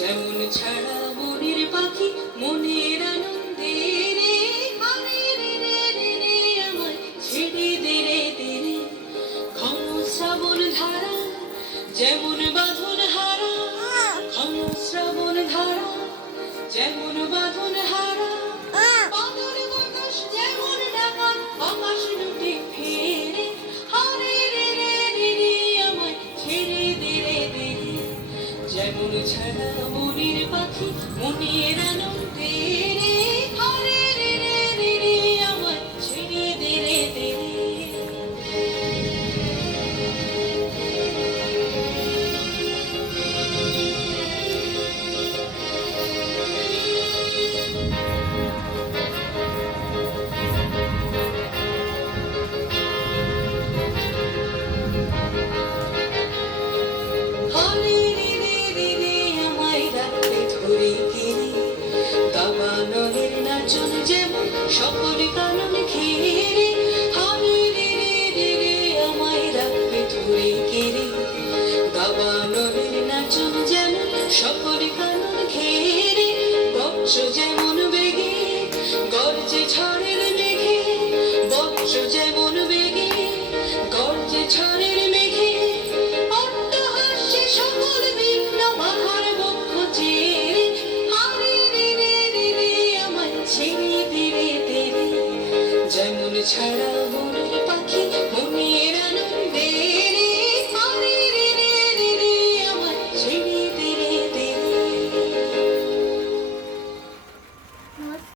যেমন ছাড়া মনের পাখি মনের আনন্দে রে হারে রে রে রে রে আমায় ছেড়ে দে রে দে রে ঘন শ্রাবণ ধারা যেমন বাঁধন হারা ঘন শ্রাবণ ধারা যেমন বাঁধন হারা বাদল বাতাস যেমন ডাকা আকাশ লুটে ফেরে হারে রে রে রে রে আমায় ছেড়ে দে রে দে রে যেমন ছাড়া মনের পাখি মনের আনন্দে রে হারে রে রে রে রে আমায় ছেড়ে দে রে দে রে হারে রে রে রে রে আমায় রাখতে ধরে গেলে দাবানলের নাচন যেমন সকল কানন ঘিরে হারে রে রে রে রে আমায় রাখতে ধরে গেলে দাবানলের নাচন যেমন সকল কানন ঘিরে বৎস যেমন বেগে গর্জে ঝড়ের মেঘে বৎস যেমন বেগে গর্জে ঝড়ের মেঘে অট্টহাস্যে সকল বিঘ্ন বাধার বক্ষ চেরে হারে রে রে রে রে আমায় ছেড়ে দে রে দে রে যেমন ছাড়া